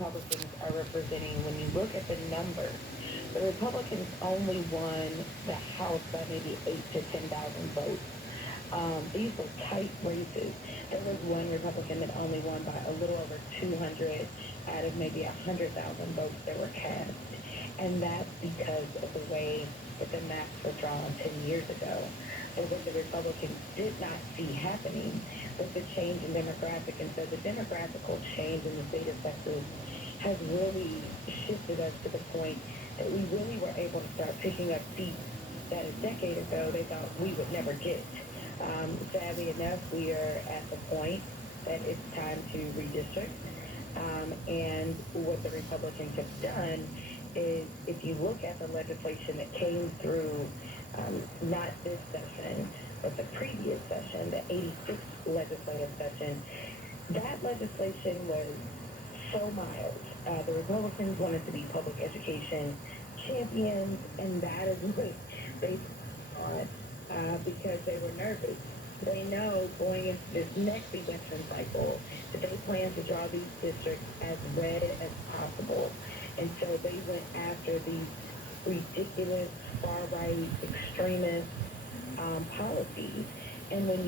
Republicans are representing, when you look at the numbers, the Republicans only won the House by maybe 8 to 10,000 votes. These were tight races. There was one Republican that only won by a little over 200 out of maybe 100,000 votes that were cast. And that's because of the way that the maps were drawn 10 years ago. So what the Republicans did not see happening was the change in demographic. And so the demographical change in the state of Texas has really shifted us to the point that we really were able to start picking up seats that a decade ago they thought we would never get. Sadly enough, we are at the point that it's time to redistrict. And what the Republicans have done is, if you look at the legislation that came through, not this session, but the previous session, the 86th legislative session, that legislation was so mild. The Republicans wanted to be public education champions, and that is what they on because they were nervous. They know going into this next election cycle that they plan to draw these districts as red as possible. And so they went after these ridiculous far-right extremist policies. And when